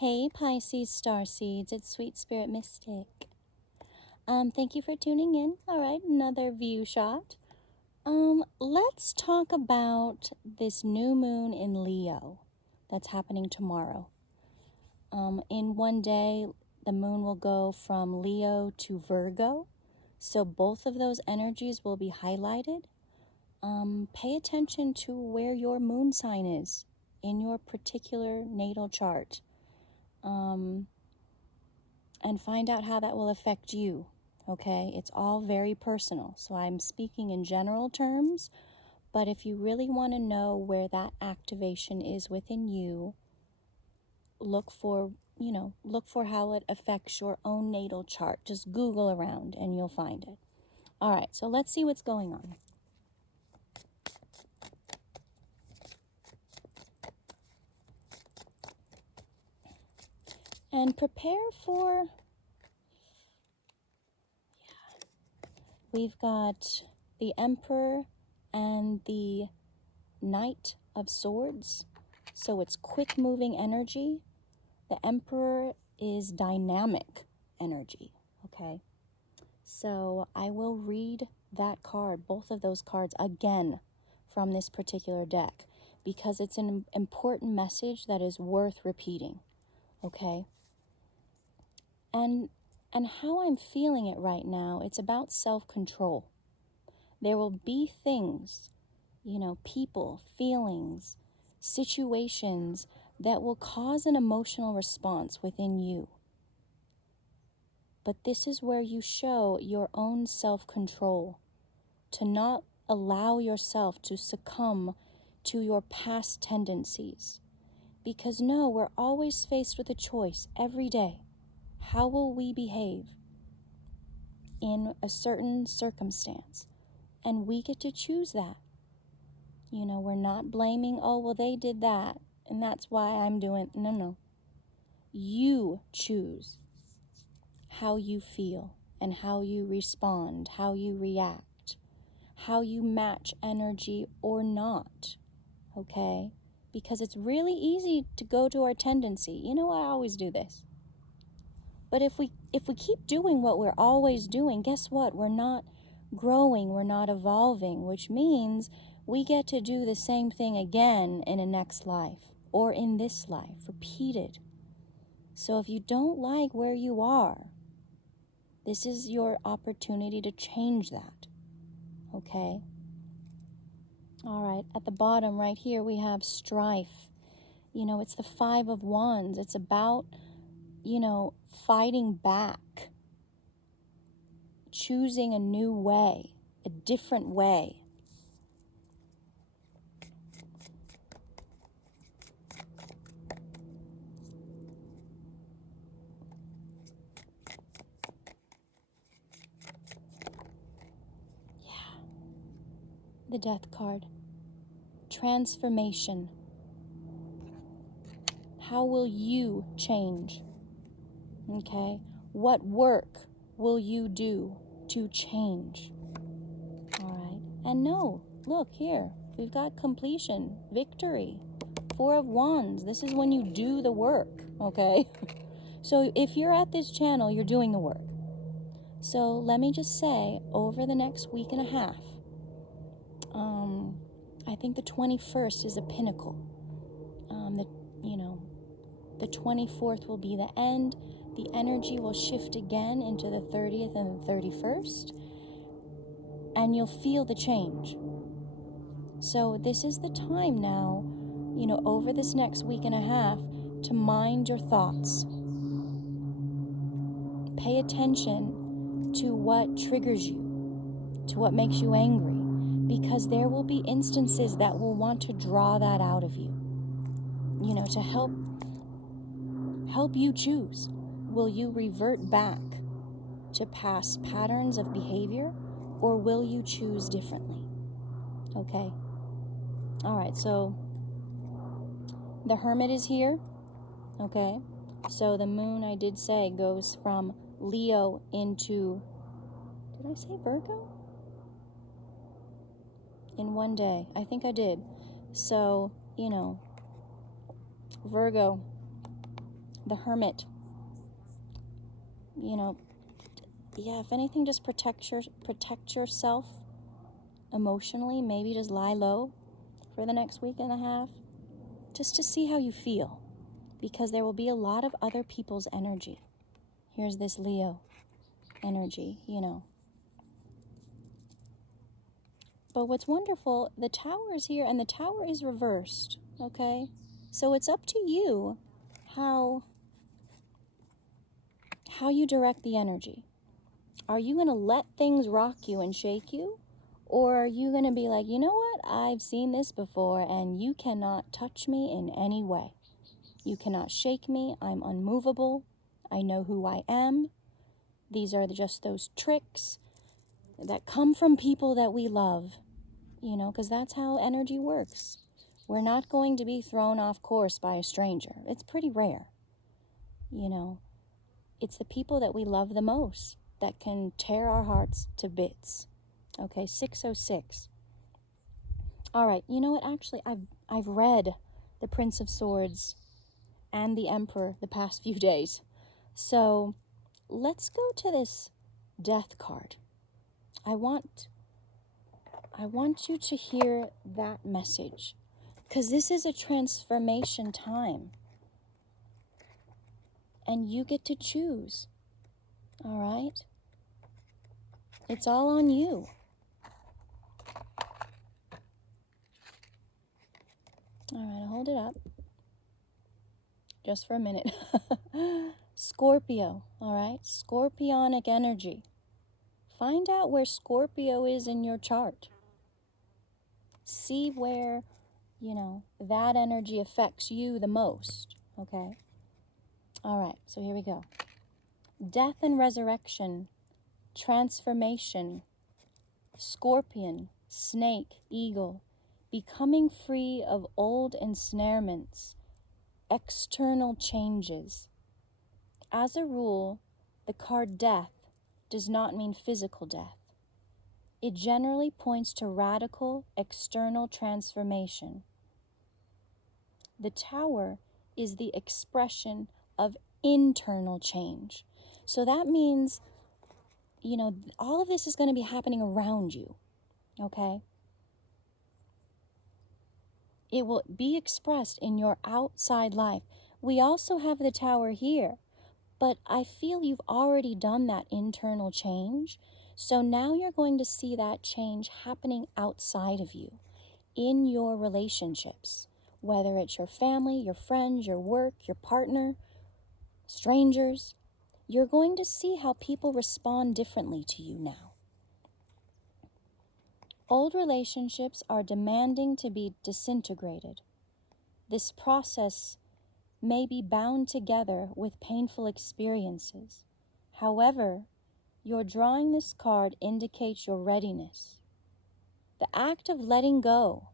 Hey Pisces Starseeds, it's Sweet Spirit Mystic. Thank you for tuning in. All right, another view shot. Let's talk about this new moon in Leo that's happening tomorrow. In one day, the moon will go from Leo to Virgo, so both of those energies will be highlighted. Pay attention to where your moon sign is in your particular natal chart. And find out how that will affect you, okay? It's all very personal, so I'm speaking in general terms, but if you really want to know where that activation is within you, look for how it affects your own natal chart. Just Google around and you'll find it. All right, so let's see what's going on. And prepare for, we've got the Emperor and the Knight of Swords. So it's quick moving energy. The Emperor is dynamic energy, okay? So I will read that card, both of those cards, again from this particular deck because it's an important message that is worth repeating, okay? And how I'm feeling it right now, it's about self-control. There will be things, people, feelings, situations that will cause an emotional response within you. But this is where you show your own self-control, to not allow yourself to succumb to your past tendencies. Because no, we're always faced with a choice every day. How will we behave in a certain circumstance? And we get to choose that. We're not blaming, oh, well, they did that, and that's why I'm doing, no. You choose how you feel and how you respond, how you react, how you match energy or not, okay? Because it's really easy to go to our tendency. I always do this. But if we keep doing what we're always doing, guess what? We're not growing, we're not evolving, which means we get to do the same thing again in a next life or in this life, repeated. So if you don't like where you are, this is your opportunity to change that, okay? All right, at the bottom right here, we have strife. It's the 5 of Wands. It's about, fighting back, choosing a new way, a different way. Yeah. The Death card. Transformation. How will you change? Okay? What work will you do to change? All right. And no, look here. We've got completion, victory. 4 of Wands. This is when you do the work, okay? So if you're at this channel, you're doing the work. So let me just say, over the next week and a half, I think the 21st is a pinnacle. The 24th will be the end. The energy will shift again into the 30th and the 31st. And you'll feel the change. So this is the time now, over this next week and a half, to mind your thoughts. Pay attention to what triggers you, to what makes you angry, because there will be instances that will want to draw that out of you, to help you choose. Will you revert back to past patterns of behavior, or will you choose differently? Okay. All right, so the Hermit is here. Okay. So the moon, I did say, goes from Leo into, did I say Virgo? In one day. I think I did. So, Virgo, the Hermit. You know, yeah, if anything, just protect yourself emotionally. Maybe just lie low for the next week and a half, just to see how you feel, because there will be a lot of other people's energy. Here's this Leo energy, you know. But what's wonderful, the Tower is here and the Tower is reversed, okay? So it's up to you how you direct the energy. Are you going to let things rock you and shake you? Or are you going to be like, you know what? I've seen this before and you cannot touch me in any way. You cannot shake me. I'm unmovable. I know who I am. These are just those tricks that come from people that we love, you know, because that's how energy works. We're not going to be thrown off course by a stranger. It's pretty rare, you know. It's the people that we love the most that can tear our hearts to bits. Okay, 606. All right, you know what? Actually, I've read The Prince of Swords and the Emperor the past few days. So let's go to this Death card. I want you to hear that message, because this is a transformation time. And you get to choose. All right? It's all on you. All right, I'll hold it up just for a minute. Scorpio, all right? Scorpionic energy. Find out where Scorpio is in your chart. See where, you know, that energy affects you the most, okay? All right, so here we go. Death and resurrection, transformation, scorpion, snake, eagle, becoming free of old ensnarements, external changes. As a rule, the card death does not mean physical death. It generally points to radical external transformation. The Tower is the expression of internal change. So that means, you know, all of this is going to be happening around you, okay? It will be expressed in your outside life. We also have the Tower here, but I feel you've already done that internal change. So now you're going to see that change happening outside of you, in your relationships, whether it's your family, your friends, your work, your partner, strangers. You're going to see how people respond differently to you now. Old relationships are demanding to be disintegrated. This process may be bound together with painful experiences. However, your drawing this card indicates your readiness. The act of letting go,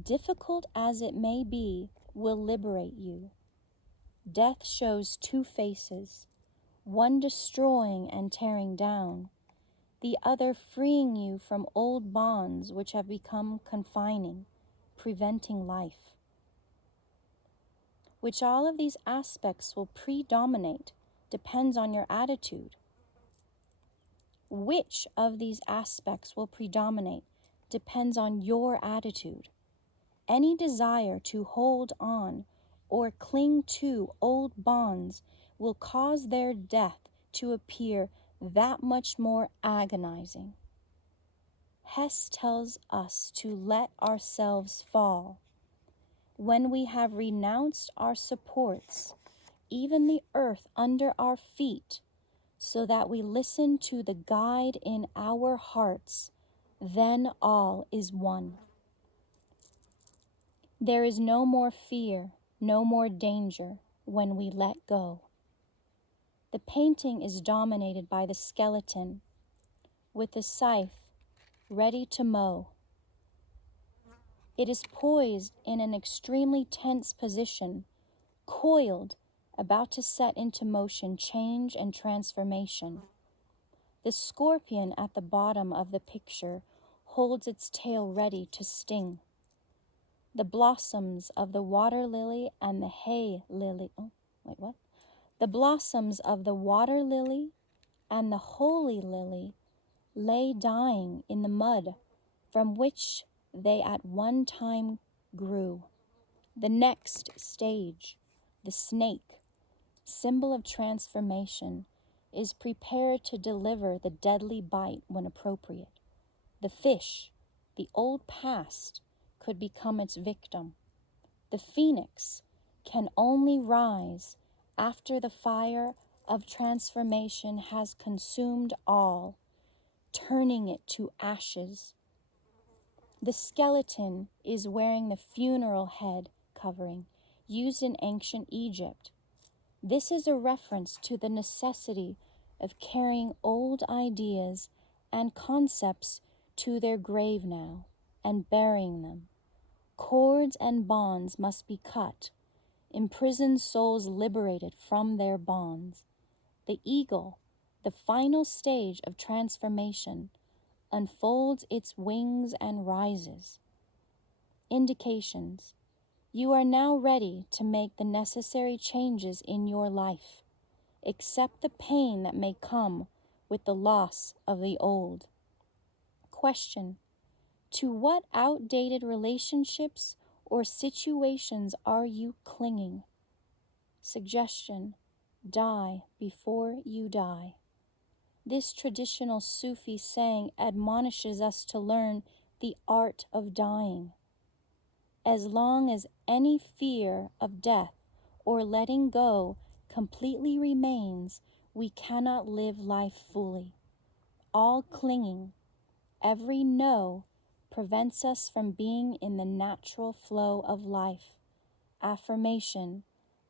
difficult as it may be, will liberate you. Death shows two faces, one destroying and tearing down, the other freeing you from old bonds which have become confining, preventing life. Which all of these aspects will predominate depends on your attitude. Which of these aspects will predominate depends on your attitude. Any desire to hold on or cling to old bonds will cause their death to appear that much more agonizing. Hess tells us to let ourselves fall. When we have renounced our supports, even the earth under our feet, so that we listen to the guide in our hearts, then all is one. There is no more fear, no more danger when we let go. The painting is dominated by the skeleton, with the scythe ready to mow. It is poised in an extremely tense position, coiled, about to set into motion change and transformation. The scorpion at the bottom of the picture holds its tail ready to sting. The blossoms of the water lily and the hay lily. Oh, wait, what? The blossoms of the water lily and the holy lily lay dying in the mud from which they at one time grew. The next stage, the snake, symbol of transformation, is prepared to deliver the deadly bite when appropriate. The fish, the old past, could become its victim. The phoenix can only rise after the fire of transformation has consumed all, turning it to ashes. The skeleton is wearing the funeral head covering used in ancient Egypt. This is a reference to the necessity of carrying old ideas and concepts to their grave now and burying them. Cords and bonds must be cut, imprisoned souls liberated from their bonds. The eagle, the final stage of transformation, unfolds its wings and rises. Indications: you are now ready to make the necessary changes in your life. Accept the pain that may come with the loss of the old. Question: to what outdated relationships or situations are you clinging? Suggestion: die before you die. This traditional Sufi saying admonishes us to learn the art of dying. As long as any fear of death or letting go completely remains, we cannot live life fully. All clinging, every no, prevents us from being in the natural flow of life. Affirmation: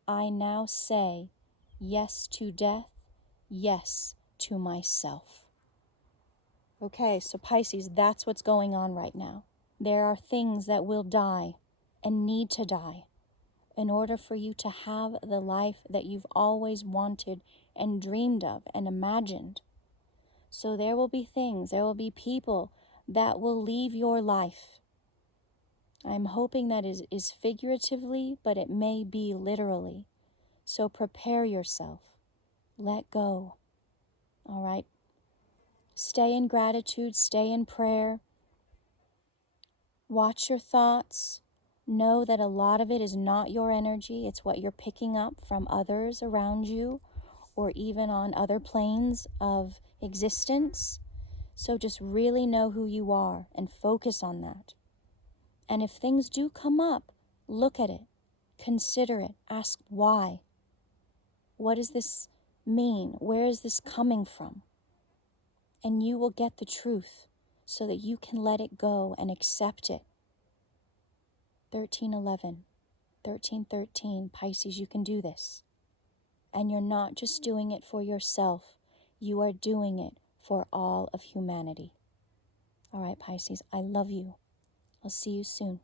I now say yes to death, yes to myself. Okay, so Pisces, that's what's going on right now. There are things that will die and need to die in order for you to have the life that you've always wanted and dreamed of and imagined. So there will be things, there will be people that will leave your life. I'm hoping that is figuratively, but it may be literally. So prepare yourself. Let go. All right? Stay in gratitude, stay in prayer. Watch your thoughts. Know that a lot of it is not your energy. It's what you're picking up from others around you or even on other planes of existence. So just really know who you are and focus on that. And if things do come up, look at it, consider it, ask why. What does this mean? Where is this coming from? And you will get the truth so that you can let it go and accept it. 1311, 1313, Pisces, you can do this. And you're not just doing it for yourself, you are doing it for all of humanity. All right, Pisces, I love you. I'll see you soon.